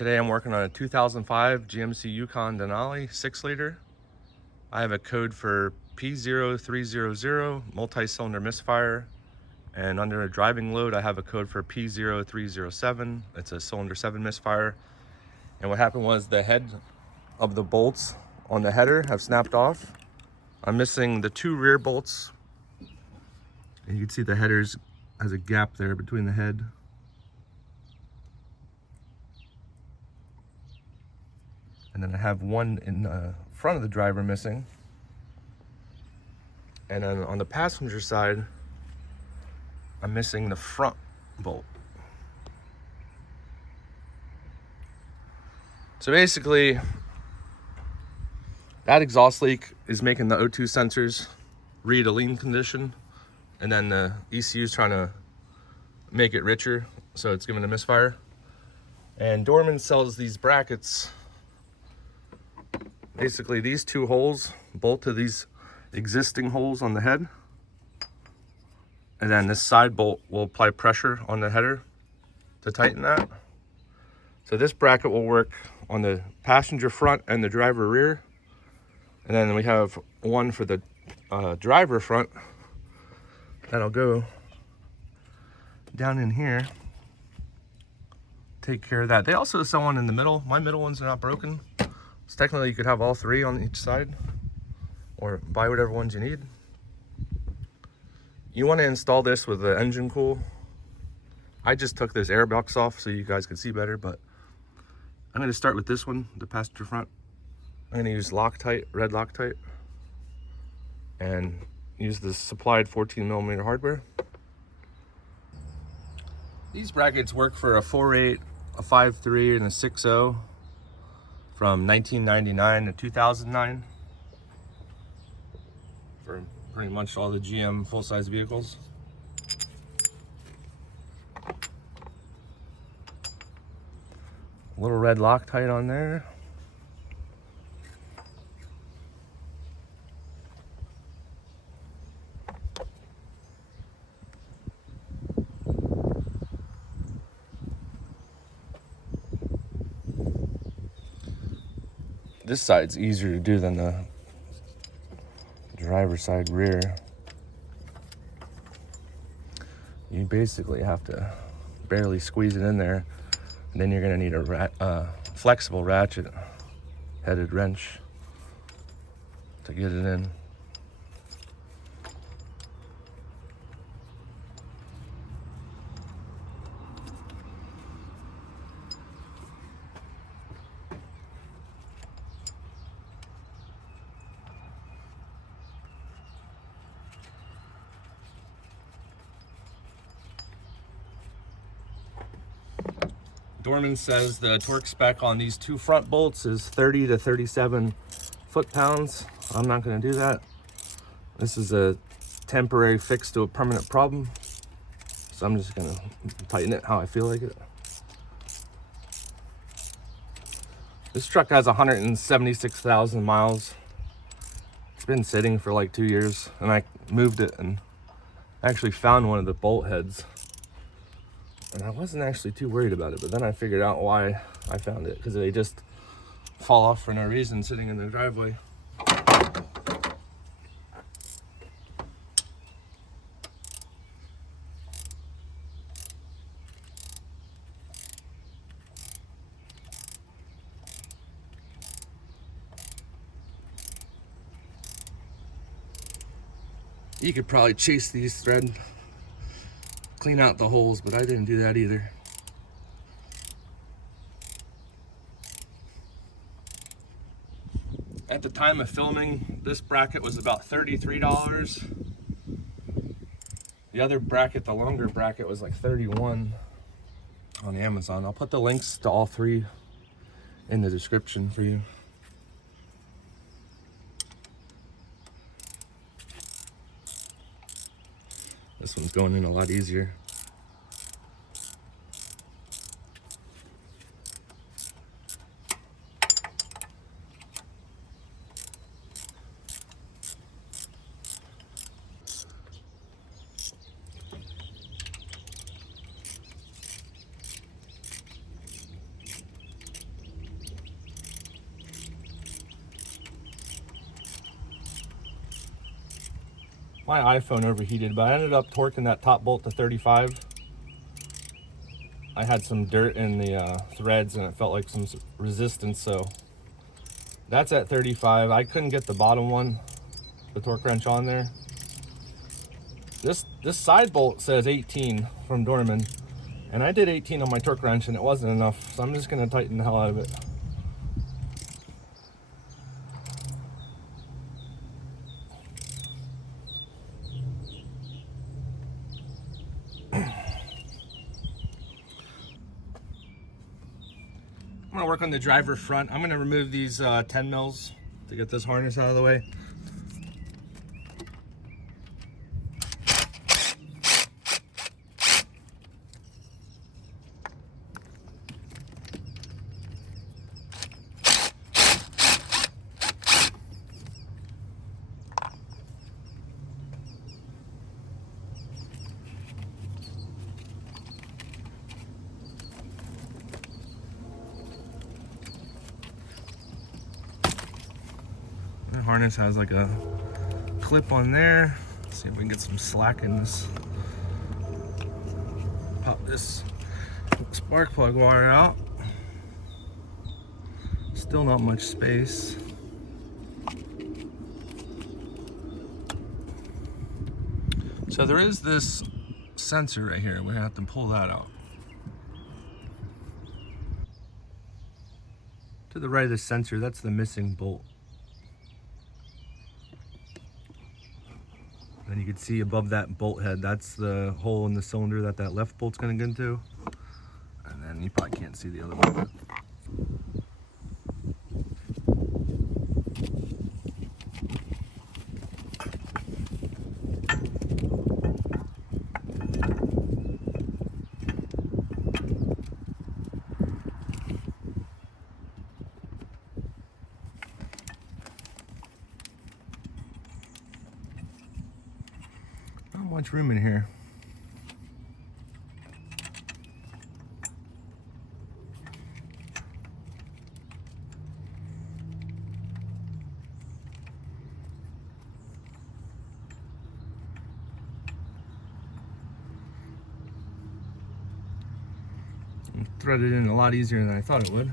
Today I'm working on a 2005 GMC Yukon Denali 6-liter. I have a code for P0300, multi-cylinder misfire. And under a driving load, I have a code for P0307. It's a cylinder 7 misfire. And what happened was the head of the bolts on the header have snapped off. I'm missing the 2 rear bolts. And you can see the headers has a gap there between the head. And then I have one in the front of the driver missing. And then on the passenger side, I'm missing the front bolt. So basically, that exhaust leak is making the O2 sensors read a lean condition, and then the ECU is trying to make it richer, so it's giving a misfire. And Dorman sells these brackets. Basically, these 2 holes bolt to these existing holes on the head, and then this side bolt will apply pressure on the header to tighten that. So this bracket will work on the passenger front and the driver rear, and then we have one for the driver front that'll go down in here, take care of that. They also sell one in the middle. My middle ones are not broken, so technically you could have all 3 on each side, or buy whatever ones you need. You want to install this with the engine cool. I just took this air box off so you guys can see better, but I'm going to start with this one, the passenger front. I'm going to use Loctite, red Loctite, and use the supplied 14mm hardware. These brackets work for a 4.8, a 5.3, and a 6.0 from 1999 to 2009 for pretty much all the GM full-size vehicles. Little red Loctite on there. This side's easier to do than the driver's side rear. You basically have to barely squeeze it in there, and then you're going to need a flexible ratchet headed wrench to get it in. Dorman says the torque spec on these 2 front bolts is 30 to 37 foot-pounds. I'm not going to do that. This is a temporary fix to a permanent problem, so I'm just going to tighten it how I feel like it. This truck has 176,000 miles. It's been sitting for like 2 years, and I moved it and actually found one of the bolt heads. And I wasn't actually too worried about it, but then I figured out why I found it, because they just fall off for no reason sitting in the driveway. You could probably chase these threads, clean out the holes, but I didn't do that either. At the time of filming, this bracket was about $33. The other bracket, the longer bracket, was like $31 on Amazon. I'll put the links to all 3 in the description for you. This one's going in a lot easier. My iPhone overheated, but I ended up torquing that top bolt to 35. I had some dirt in the threads and it felt like some resistance, so that's at 35. I couldn't get the bottom one, the torque wrench on there. This side bolt says 18 from Dorman, and I did 18 on my torque wrench and it wasn't enough, so I'm just gonna tighten the hell out of it. I'm gonna work on the driver front. I'm gonna remove these 10 mils to get this harness out of the way. The harness has like a clip on there. Let's see if we can get some slack in this. Pop this spark plug wire out. Still not much space. So there is this sensor right here. We're gonna have to pull that out. To the right of the sensor, that's the missing bolt. And you can see above that bolt head, that's the hole in the cylinder that that left bolt's gonna get into. And then you probably can't see the other one. Not much room in here. Threaded in a lot easier than I thought it would.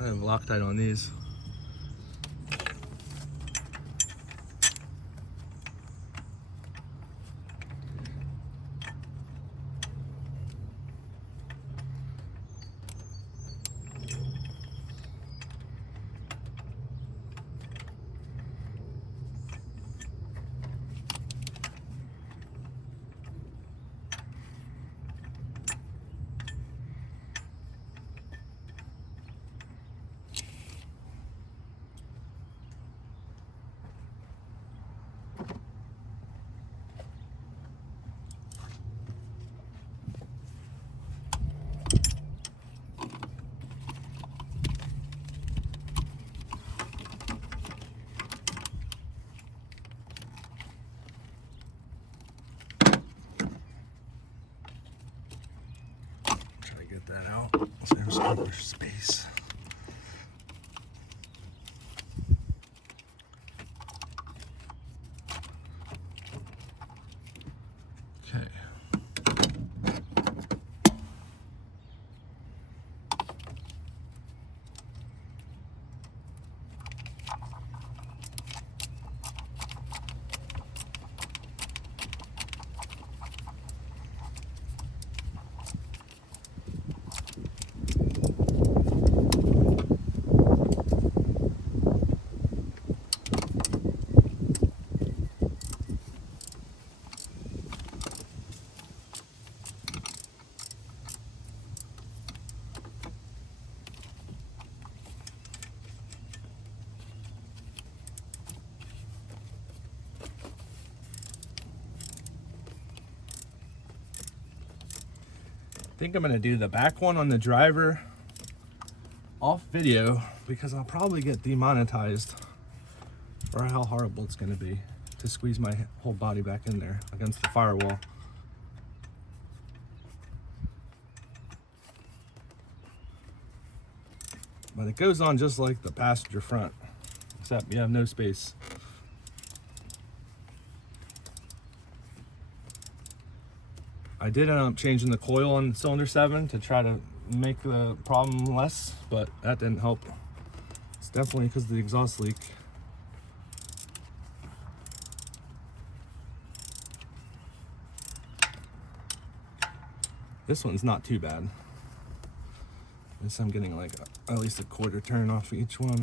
I have Loctite on these. That out so there's so much space. Okay. I think I'm gonna do the back one on the driver off video because I'll probably get demonetized for how horrible it's gonna be to squeeze my whole body back in there against the firewall. But it goes on just like the passenger front, except you have no space. I did end up changing the coil on cylinder 7 to try to make the problem less, but that didn't help. It's definitely because of the exhaust leak. This one's not too bad. This I'm getting like at least a quarter turn off each one.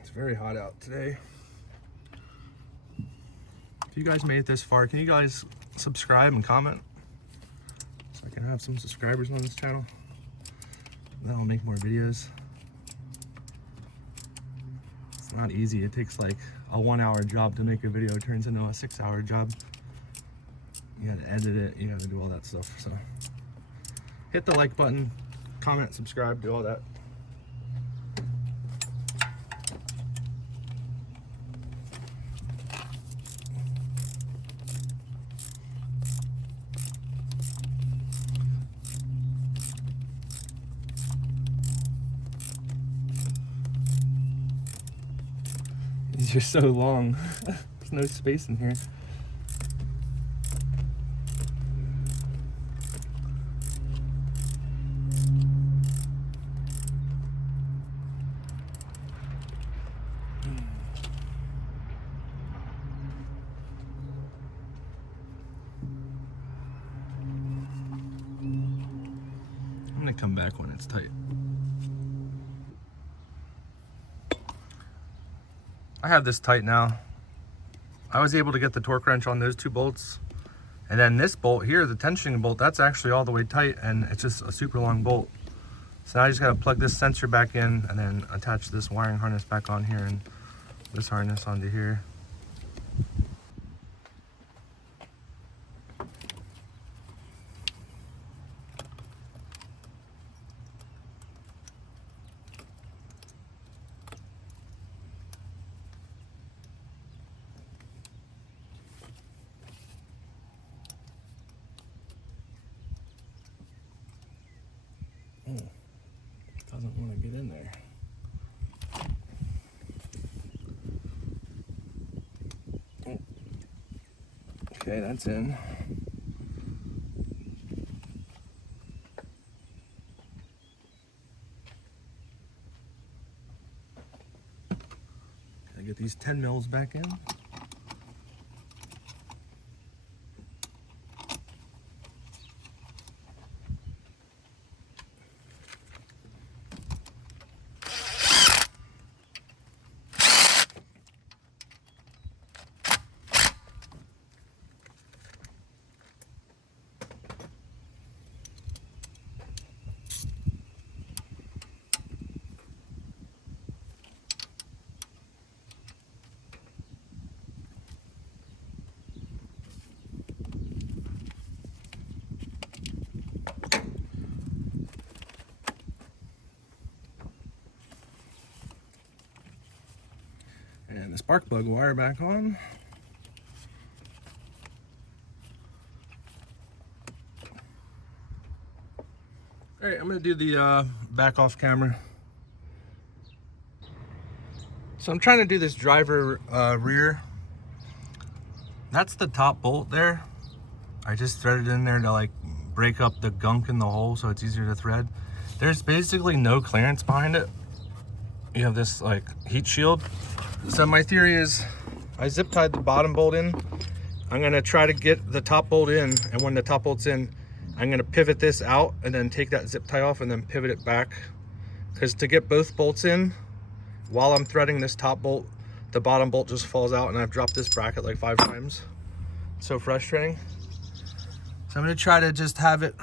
It's very hot out today. If you guys made it this far, can you guys subscribe and comment so I can have some subscribers on this channel? That'll make more videos. It's not easy. It takes like a 1-hour job to make a video. It turns into a 6-hour job. You gotta edit it, you gotta do all that stuff. So hit the like button, comment, subscribe, do all that. These are so long. There's no space in here. I'm gonna come back when it's tight. I have this tight now. I was able to get the torque wrench on those 2 bolts. And then this bolt here, the tensioning bolt, that's actually all the way tight, and it's just a super long bolt. So now I just gotta plug this sensor back in and then attach this wiring harness back on here and this harness onto here. Doesn't want to get in there. Okay, that's in. Gotta get these 10 mils back in. And the spark plug wire back on. All right, I'm gonna do the back off camera. So I'm trying to do this driver rear. That's the top bolt there. I just threaded in there to like break up the gunk in the hole so it's easier to thread. There's basically no clearance behind it. You have this like heat shield. So my theory is I zip tied the bottom bolt in. I'm gonna try to get the top bolt in, and when the top bolt's in, I'm gonna pivot this out and then take that zip tie off and then pivot it back. Because to get both bolts in, while I'm threading this top bolt, the bottom bolt just falls out, and I've dropped this bracket like 5 times. It's so frustrating. So I'm gonna try to just have it,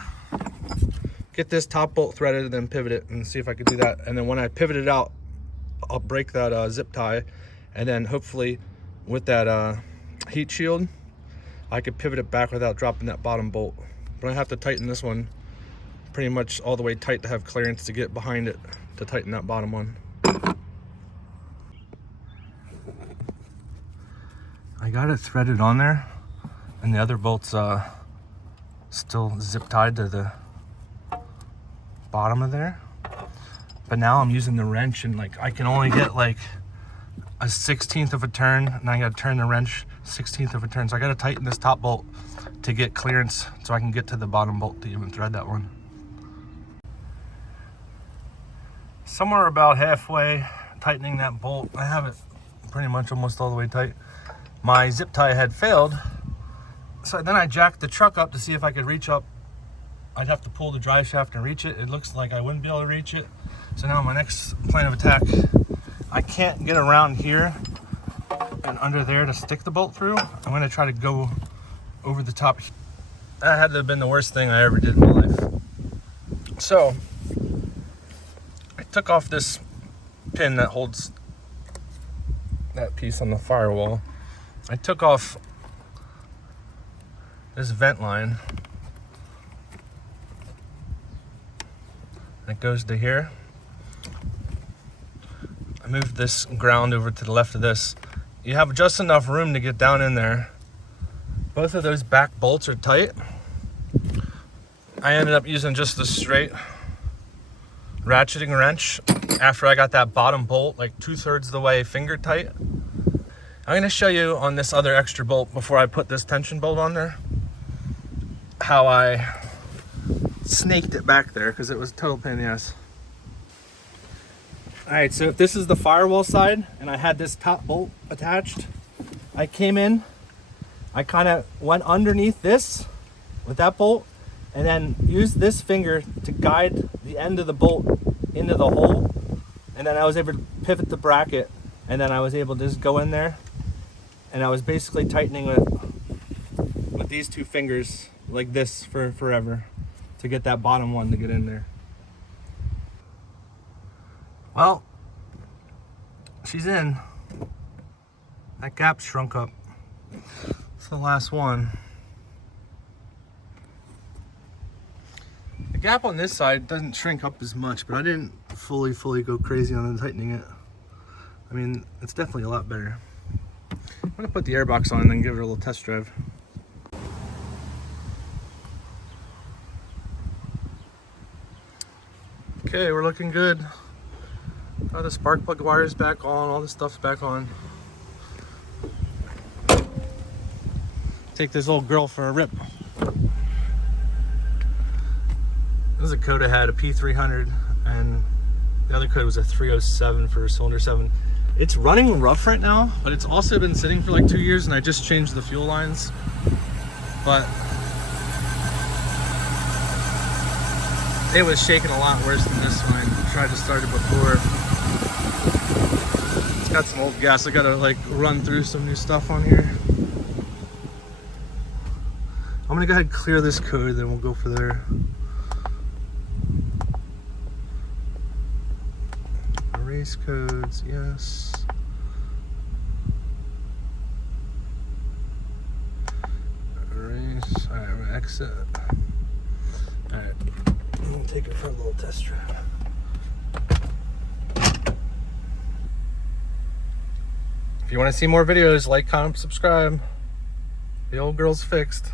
get this top bolt threaded and then pivot it and see if I can do that. And then when I pivot it out, I'll break that zip tie, and then hopefully with that heat shield, I could pivot it back without dropping that bottom bolt. But I have to tighten this one pretty much all the way tight to have clearance to get behind it to tighten that bottom one. I got it threaded on there, and the other bolt's still zip tied to the bottom of there. But now I'm using the wrench, and like I can only get like a 1/16 of a turn, and I gotta turn the wrench 1/16 of a turn. So I gotta tighten this top bolt to get clearance so I can get to the bottom bolt to even thread that one. Somewhere about halfway tightening that bolt, I have it pretty much almost all the way tight. My zip tie had failed, so then I jacked the truck up to see if I could reach up. I'd have to pull the drive shaft and reach it. It looks like I wouldn't be able to reach it. So now my next plan of attack, I can't get around here and under there to stick the bolt through. I'm gonna try to go over the top. That had to have been the worst thing I ever did in my life. So I took off this pin that holds that piece on the firewall. I took off this vent line that goes to here. I moved this ground over to the left of this. You have just enough room to get down in there. Both of those back bolts are tight. I ended up using just the straight ratcheting wrench after I got that bottom bolt like 2/3 of the way finger tight. I'm gonna show you on this other extra bolt before I put this tension bolt on there how I snaked it back there, because it was a total pain in the ass. All right, so if this is the firewall side and I had this top bolt attached, I came in, I kind of went underneath this with that bolt and then used this finger to guide the end of the bolt into the hole, and then I was able to pivot the bracket, and then I was able to just go in there, and I was basically tightening with these two fingers like this for forever to get that bottom one to get in there. Well, she's in. That gap shrunk up. It's the last one. The gap on this side doesn't shrink up as much, but I didn't fully go crazy on tightening it. I mean, it's definitely a lot better. I'm gonna put the airbox on and then give it a little test drive. Okay, we're looking good. Got the spark plug wires back on, all this stuff's back on. Take this old girl for a rip. This is a code I had, a P300, and the other code was a 307 for cylinder 7. It's running rough right now, but it's also been sitting for like 2 years, and I just changed the fuel lines. But it was shaking a lot worse than this one. I tried to start it before. It's got some old gas. I gotta like run through some new stuff on here. I'm gonna go ahead and clear this code, then we'll go for there. Erase codes, yes. Erase, all right, I'm gonna exit. All right, we'll take it for a little test drive. If you want to see more videos, like, comment, subscribe. The old girl's fixed.